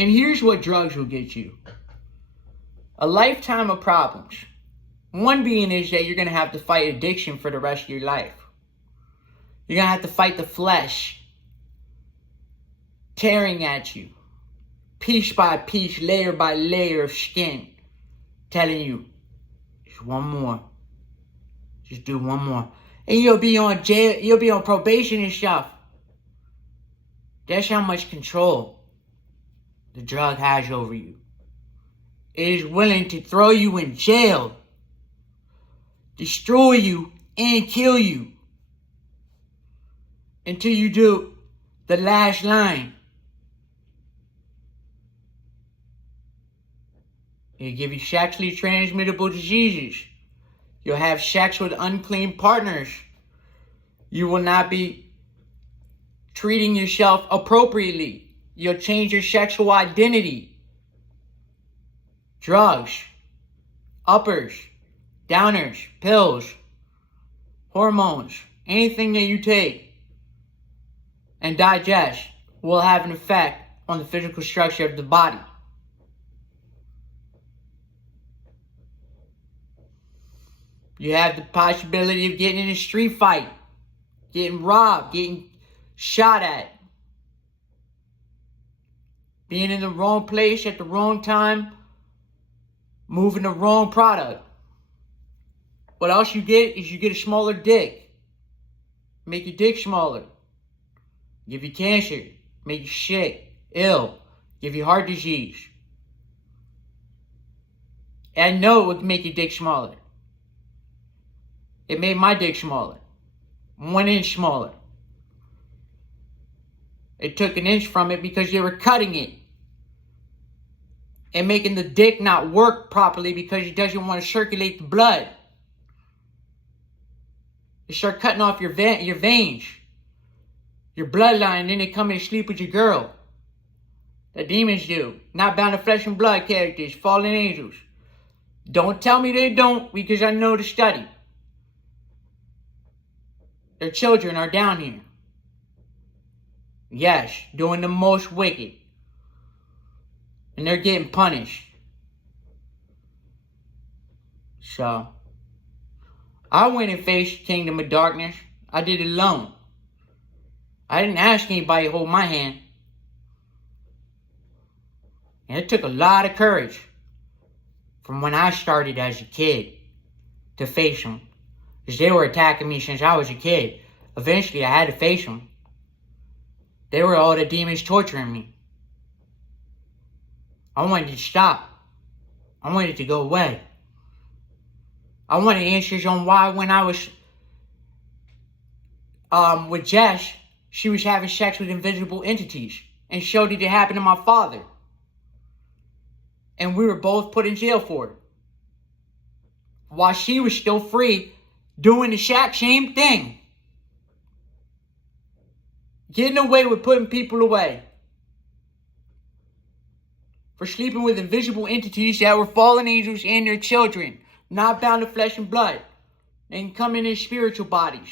And here's what drugs will get you. A lifetime of problems. One being is that you're going to have to fight addiction for the rest of your life. You're going to have to fight the flesh tearing at you, piece by piece, layer by layer of skin, telling you, just one more. Just do one more. And you'll be on jail, you'll be on probation and stuff. That's how much control the drug has over you. It is willing to throw you in jail, destroy you, and kill you until you do the last line. It'll give you sexually transmittable diseases. You'll have sex with unclean partners. You will not be treating yourself appropriately. You'll change your sexual identity. Drugs, uppers, downers, pills, hormones, anything that you take and digest will have an effect on the physical structure of the body. You have the possibility of getting in a street fight, getting robbed, getting shot at, being in the wrong place at the wrong time, moving the wrong product. What else you get is you get a smaller dick. Make your dick smaller. Give you cancer. Make you sick, ill. Give you heart disease. And I know it would make your dick smaller. It made my dick smaller. 1 inch smaller. It took an inch from it because they were cutting it. And making the dick not work properly because it doesn't want to circulate the blood. They start cutting off your veins. Your bloodline, and then they come and sleep with your girl. The demons do. Not bound to flesh and blood characters, fallen angels. Don't tell me they don't, because I know the study. Their children are down here. Yes, doing the most wicked. And they're getting punished. So, I went and faced Kingdom of Darkness. I did it alone. I didn't ask anybody to hold my hand. And it took a lot of courage from when I started as a kid to face them. Because they were attacking me since I was a kid. Eventually, I had to face them. They were all the demons torturing me. I wanted it to stop. I wanted it to go away. I wanted answers on why when I was with Jess, she was having sex with invisible entities and showed it to happen to my father. And we were both put in jail for it. While she was still free, doing the exact same thing. Getting away with putting people away. For sleeping with invisible entities that were fallen angels and their children. Not bound to flesh and blood. And come in their spiritual bodies.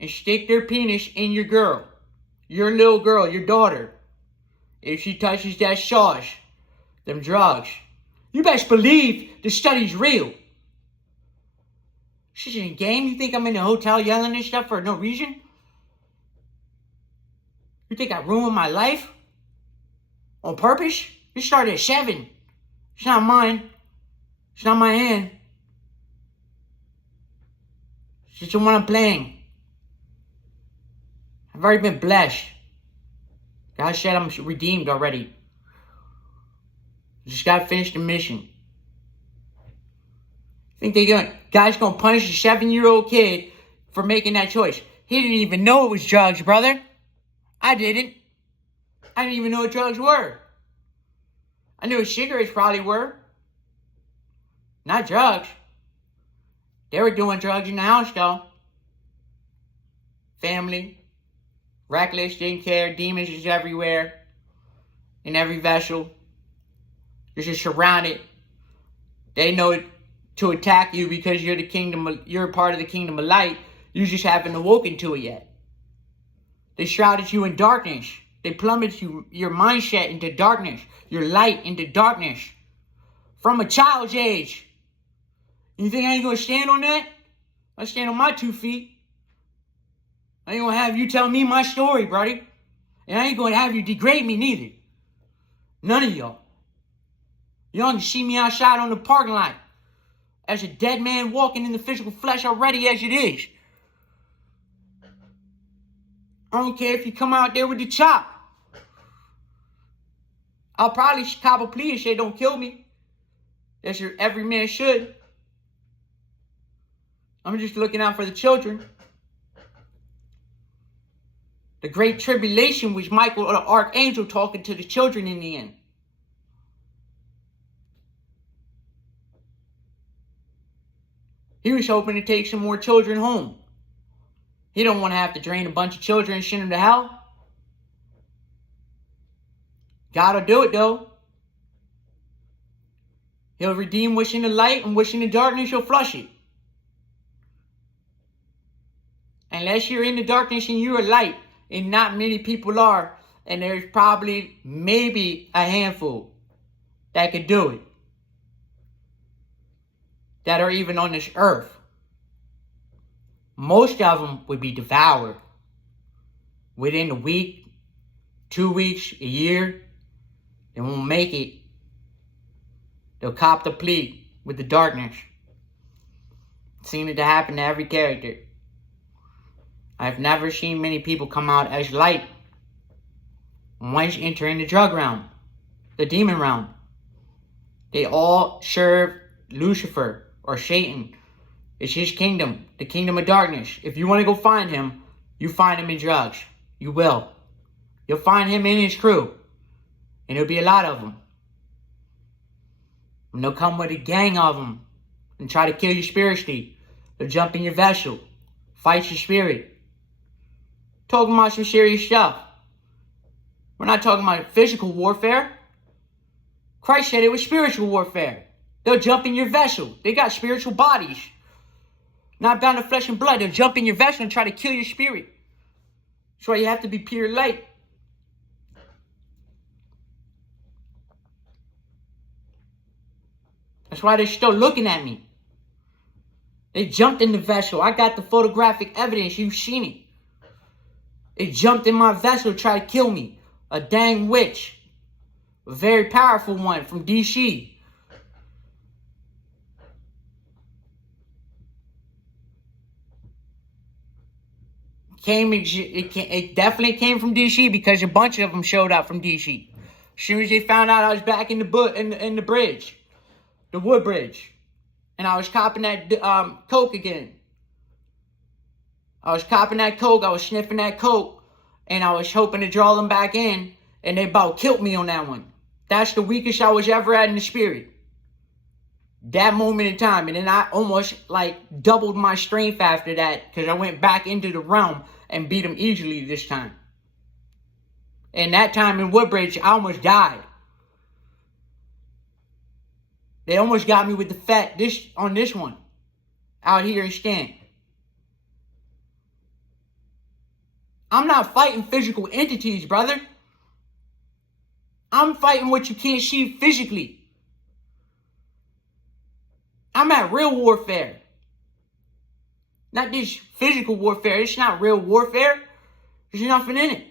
And stick their penis in your girl. Your little girl, your daughter. If she touches that sauce, them drugs, you best believe the study's real. This isn't a game. You think I'm in the hotel yelling and stuff for no reason? You think I ruined my life? On purpose? You started at 7. It's not mine. It's not my hand. It's just the one I'm playing. I've already been blessed. God said I'm redeemed already. Just gotta finish the mission. Think God's gonna punish a 7-year-old kid for making that choice? He didn't even know it was drugs, brother. I didn't. I didn't even know what drugs were. I knew what cigarettes probably were. Not drugs. They were doing drugs in the house though. Family. Reckless, didn't care. Demons is everywhere. In every vessel. You're just surrounded. They know to attack you because you're part of the kingdom of light. You just haven't awoken to it yet. They shrouded you in darkness. They plummet your mindset into darkness, your light into darkness from a child's age. You think I ain't gonna stand on that? I stand on my 2 feet. I ain't gonna have you tell me my story, buddy. And I ain't gonna have you degrade me neither. None of y'all. Y'all can see me outside on the parking lot as a dead man walking in the physical flesh already as it is. I don't care if you come out there with the chop. I'll probably cop a plea and say don't kill me. That's your every man should. I'm just looking out for the children. The great tribulation was Michael the archangel talking to the children in the end. He was hoping to take some more children home. He don't want to have to drain a bunch of children and send them to hell. God will do it though. He'll redeem what's in the light, and what's in the darkness, he'll flush it. Unless you're in the darkness and you're a light, and not many people are, and there's probably maybe a handful that could do it, that are even on this earth. Most of them would be devoured within a week, 2 weeks, a year. They won't make it. They'll cop the plea with the darkness. Seen it to happen to every character. I've never seen many people come out as light once entering the drug realm, the demon realm. They all serve Lucifer or Satan. It's his kingdom, the kingdom of darkness. If you want to go find him, you find him in drugs. You will. You'll find him in his crew. And there'll be a lot of them. And they'll come with a gang of them and try to kill you spiritually. They'll jump in your vessel, fight your spirit. Talking about some serious stuff. We're not talking about physical warfare. Christ said it was spiritual warfare. They'll jump in your vessel. They got spiritual bodies. Not bound to flesh and blood. They'll jump in your vessel and try to kill your spirit. That's why you have to be pure light. That's why they're still looking at me. They jumped in the vessel. I got the photographic evidence. You've seen it. They jumped in my vessel to try to kill me. A dang witch. A very powerful one from DC. It definitely came from DC because a bunch of them showed up from DC. As soon as they found out I was back in the bridge. The wood bridge. And I was copping that coke again. I was copping that coke. I was sniffing that coke. And I was hoping to draw them back in. And they about killed me on that one. That's the weakest I was ever at in the spirit. That moment in time. And then I almost like doubled my strength after that. Because I went back into the realm and beat them easily this time. And that time in Woodbridge, I almost died. They almost got me with the fat on this one. Out here in Stan. I'm not fighting physical entities, brother. I'm fighting what you can't see physically. I'm at real warfare. Not this physical warfare. It's not real warfare. There's nothing in it.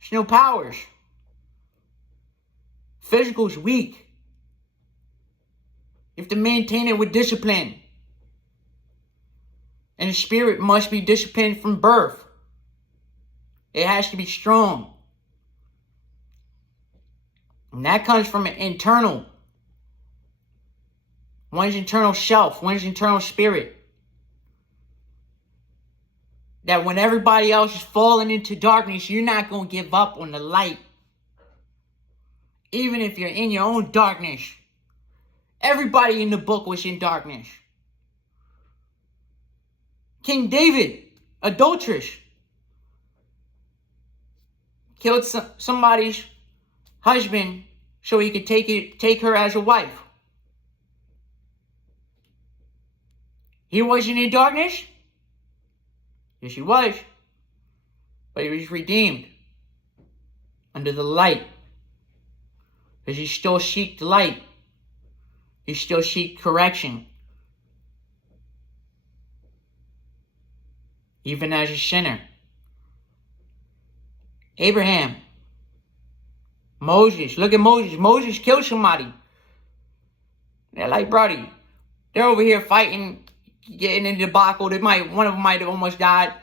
There's no powers. Physical's weak. You have to maintain it with discipline. And the spirit must be disciplined from birth. It has to be strong. And that comes from an internal. One's internal self. One's internal spirit. That when everybody else is falling into darkness, you're not going to give up on the light. Even if you're in your own darkness. Everybody in the book was in darkness. King David, adulteress, killed somebody's husband so he could take her as a wife. He wasn't in darkness? Yes, he was. But he was redeemed. under the light. Because you still seek the light. You still seek correction. Even as a sinner. Abraham. Moses. Look at Moses. Moses killed somebody. They're like, brody, they're over here fighting, getting in the debacle. One of them might have almost died.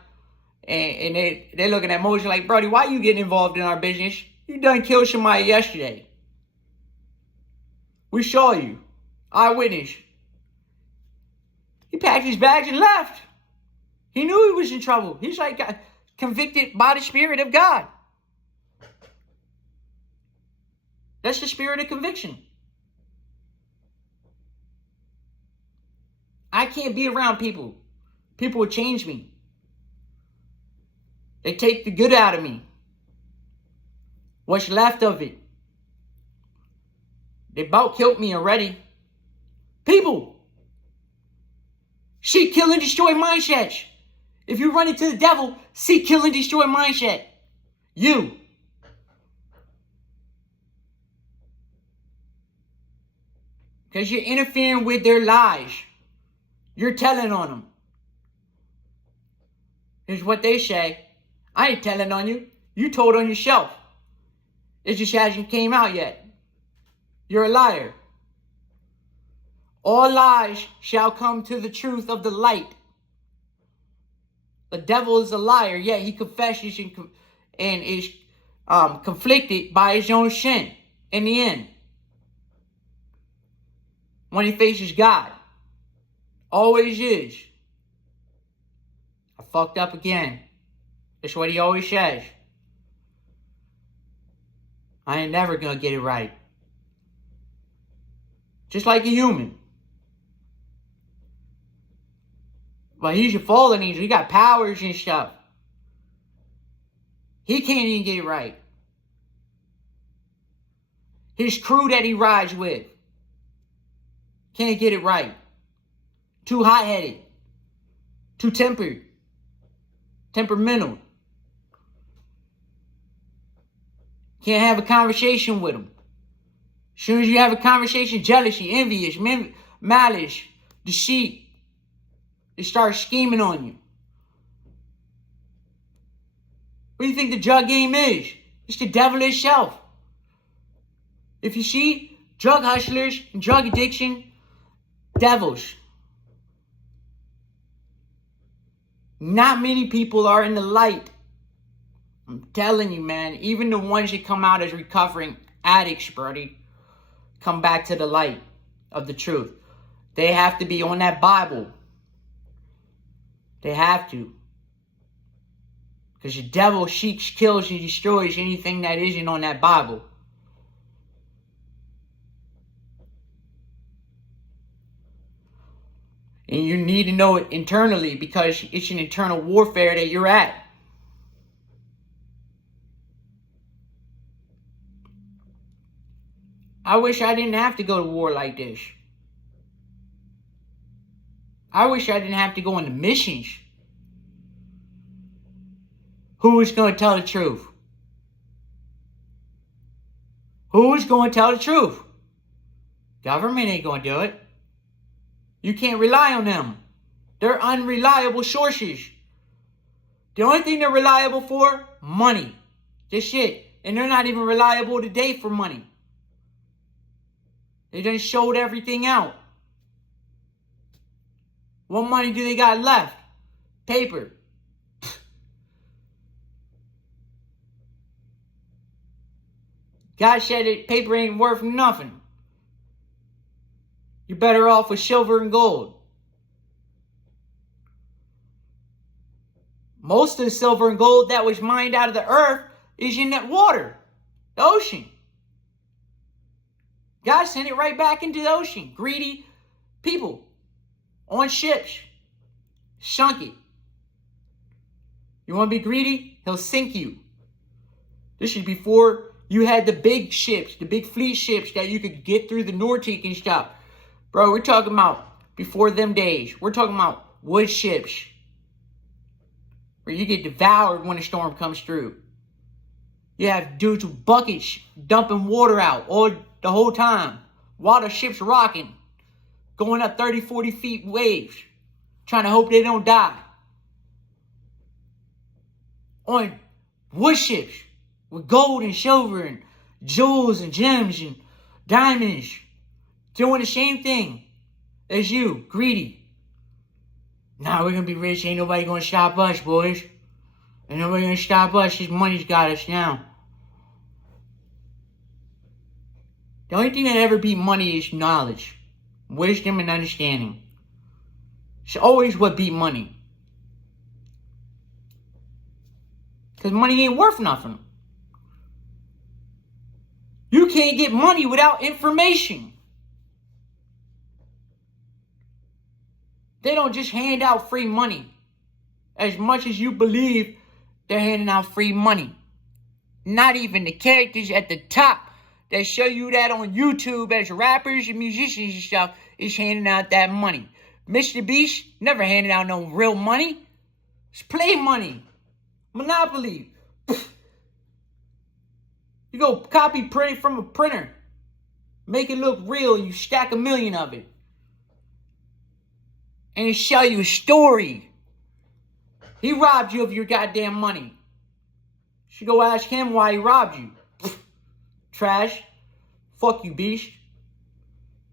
And they're looking at Moses like, brody, why you getting involved in our business? You done killed somebody yesterday. We saw you. Eyewitness. He packed his bags and left. He knew he was in trouble. He's like convicted by the Spirit of God. That's the spirit of conviction. I can't be around people. People will change me. They take the good out of me. What's left of it. They about killed me already. People. Seek, kill, and destroy mindsets. If you run into the devil, seek, kill, and destroy mindset. You. Because you're interfering with their lies. You're telling on them. Here's what they say. I ain't telling on you. You told on yourself. It just hasn't came out yet. You're a liar. All lies shall come to the truth of the light. The devil is a liar, yet he confesses and is conflicted by his own sin in the end. When he faces God. Always is. I fucked up again. That's what he always says. I ain't never gonna get it right. Just like a human. But he's a fallen angel. He got powers and stuff. He can't even get it right. His crew that he rides with can't get it right. Too hot-headed. Too temperamental. Can't have a conversation with them. As soon as you have a conversation, jealousy, envious, malice, deceit, they start scheming on you. What do you think the drug game is? It's the devil itself. If you see drug hustlers and drug addiction, devils. Not many people are in the light. I'm telling you, man. Even the ones that come out as recovering addicts, buddy, come back to the light of the truth. They have to be on that Bible. They have to. Because the devil seeks, kills, and destroys anything that isn't on that Bible. And you need to know it internally because it's an internal warfare that you're at. I wish I didn't have to go to war like this. I wish I didn't have to go into missions. Who is going to tell the truth? Who is going to tell the truth? Government ain't going to do it. You can't rely on them. They're unreliable sources. The only thing they're reliable for, money. That's it. And they're not even reliable today for money. They done showed everything out. What money do they got left? Paper. God said that paper ain't worth nothing. You're better off with silver and gold. Most of the silver and gold that was mined out of the earth is in that water, the ocean. God sent it right back into the ocean. Greedy people on ships sunk it. You want to be greedy? He'll sink you. This is before you had the big ships, the big fleet ships that you could get through the Nordic and stuff. Bro, we're talking about before them days. We're talking about wood ships where you get devoured when a storm comes through. You have dudes with buckets dumping water out all the whole time while the ship's rocking, going up 30, 40 feet waves, trying to hope they don't die. On wood ships with gold and silver and jewels and gems and diamonds, doing the same thing as you, greedy. Nah, we're gonna be rich. Ain't nobody gonna stop us, boys. Ain't nobody gonna stop us. This money's got us now. The only thing that ever beat money is knowledge, wisdom, and understanding. It's always what beat money. Because money ain't worth nothing. You can't get money without information. They don't just hand out free money. As much as you believe they're handing out free money. Not even the characters at the top that show you that on YouTube as rappers and musicians and stuff is handing out that money. Mr. Beast never handed out no real money. It's play money. Monopoly. You go copy print from a printer. Make it look real and you stack 1 million of it. And it show you a story. He robbed you of your goddamn money. You should go ask him why he robbed you. Trash. Fuck you, Beast.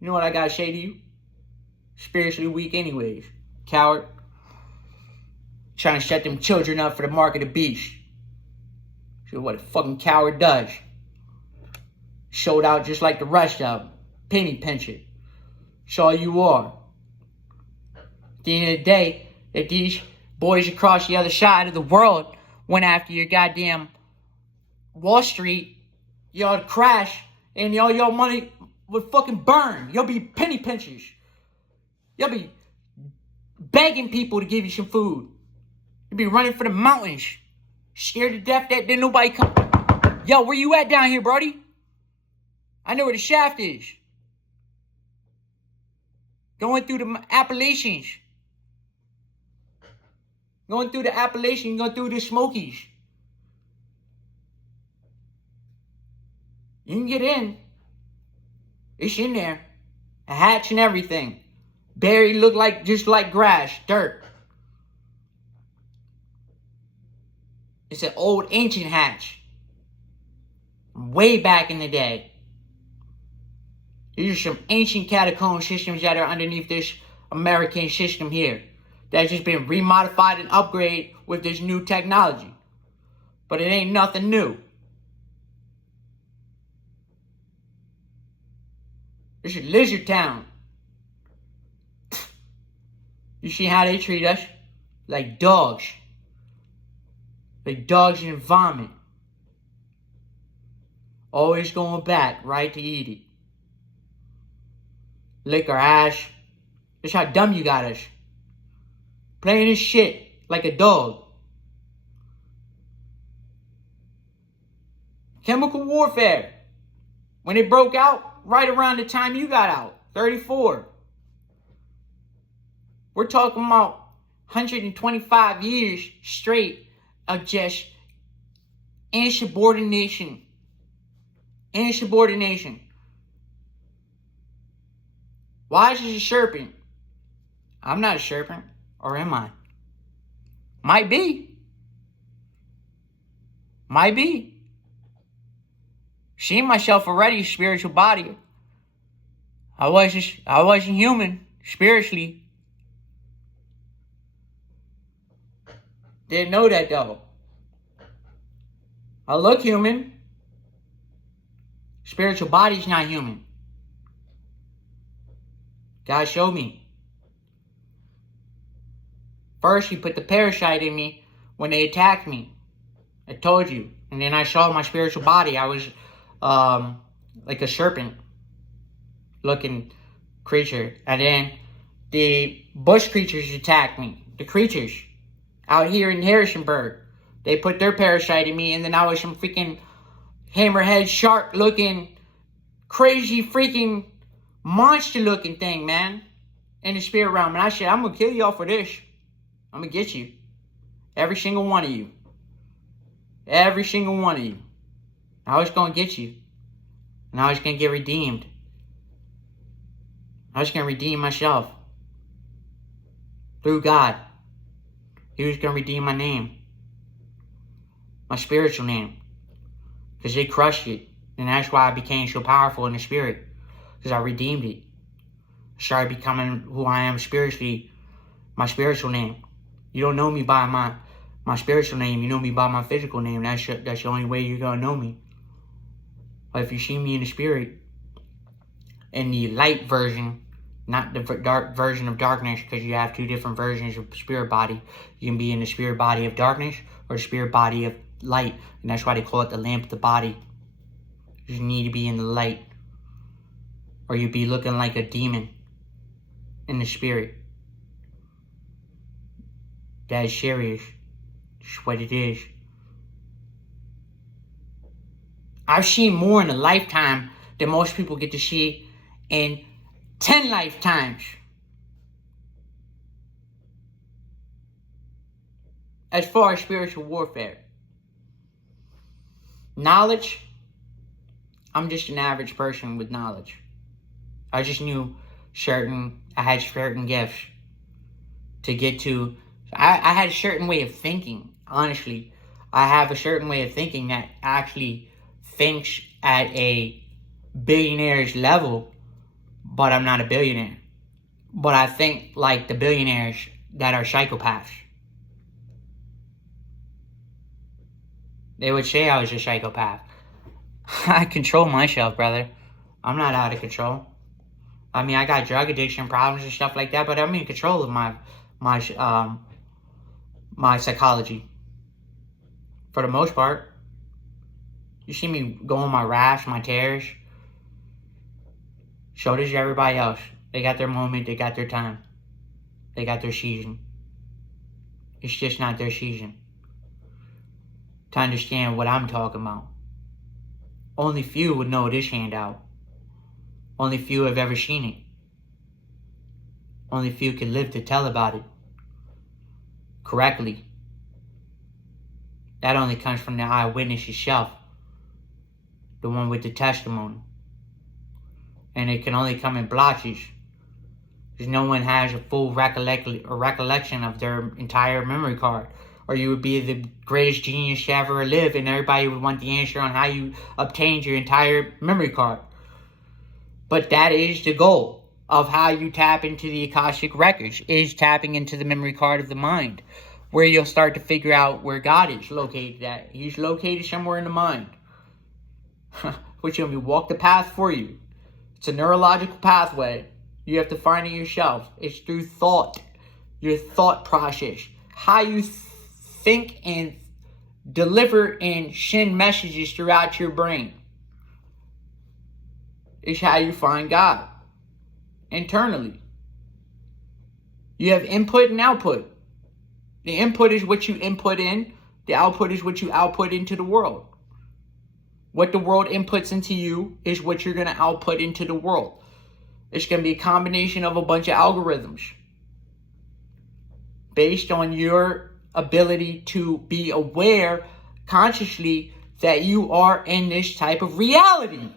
You know what I gotta say to you? Spiritually weak anyways. Coward. Trying to set them children up for the mark of the beast. See what a fucking coward does. Showed out just like the rest of them. Penny pincher. That's all you are. At the end of the day, if these boys across the other side of the world went after your goddamn Wall Street, y'all crash and all your money would fucking burn. You'll be penny pinchers. You'll be begging people to give you some food. You'll be running for the mountains. Scared to death that there nobody come. Yo, where you at down here, Brody? I know where the shaft is. Going through the Appalachians. Going through the Appalachians, going through the Smokies. You can get in. It's in there. A hatch and everything. Buried look like just like grass, dirt. It's an old ancient hatch. Way back in the day. These are some ancient catacomb systems that are underneath this American system here. That's just been remodified and upgraded with this new technology. But it ain't nothing new. This is Lizard Town. You see how they treat us? Like dogs. Like dogs in vomit. Always going back, right, to eat it. Lick our ass. That's how dumb you got us. Playing this shit like a dog. Chemical warfare. When it broke out, right around the time you got out. 34. We're talking about 125 years straight of just insubordination. Insubordination. Why is this a serpent? I'm not a serpent. Or am I? Might be. Might be. Seeing myself already, spiritual body. I wasn't human, spiritually. Didn't know that though. I look human. Spiritual body's not human. God showed me. First, he put the parasite in me when they attacked me. I told you. And then I saw my spiritual body. I was like a serpent looking creature. And then the bush creatures attacked me. The creatures out here in Harrisonburg. They put their parasite in me. And then I was some freaking hammerhead shark looking crazy freaking monster looking thing, man. In the spirit realm. And I said, I'm going to kill y'all for this. I'm going to get you. Every single one of you. Every single one of you. I was going to get you. And I was going to get redeemed. I was going to redeem myself. Through God. He was going to redeem my name. My spiritual name. Because they crushed it. And that's why I became so powerful in the spirit. Because I redeemed it. I started becoming who I am spiritually. My spiritual name. You don't know me by my spiritual name. You know me by my physical name. That's the only way you're going to know me. But if you see me in the spirit, in the light version, not the dark version of darkness, because you have two different versions of spirit body. You can be in the spirit body of darkness or the spirit body of light. And that's why they call it the lamp of the body. You need to be in the light. Or you'd be looking like a demon in the spirit. That is serious. It's what it is. I've seen more in a lifetime than most people get to see in 10 lifetimes. As far as spiritual warfare. Knowledge. I'm just an average person with knowledge. I just knew I had certain gifts to get to. I had a certain way of thinking, honestly. I have a certain way of thinking that actually thinks at a billionaire's level, but I'm not a billionaire. But I think like the billionaires that are psychopaths. They would say I was a psychopath. I control myself, brother. I'm not out of control. I mean, I got drug addiction problems and stuff like that, but I'm in control of my psychology. For the most part. You see me go on my rash, my tears. So does everybody else. They got their moment, they got their time. They got their season. It's just not their season. To understand what I'm talking about. Only few would know this handout. Only few have ever seen it. Only few can live to tell about it. Correctly. That only comes from the eyewitness itself. The one with the testimony. And it can only come in blotches. Because no one has a full recollection of their entire memory card. Or you would be the greatest genius to ever live, and everybody would want the answer on how you obtained your entire memory card. But that is the goal of how you tap into the Akashic Records, is tapping into the memory card of the mind. Where you'll start to figure out where God is located at. He's located somewhere in the mind. Which will walk the path for you. It's a neurological pathway. You have to find it yourself. It's through thought. Your thought process. How you think and deliver and send messages throughout your brain. Is how you find God. Internally. You have input and output. The input is what you input in. The output is what you output into the world. What the world inputs into you is what you're going to output into the world. It's going to be a combination of a bunch of algorithms. Based on your ability to be aware consciously that you are in this type of reality.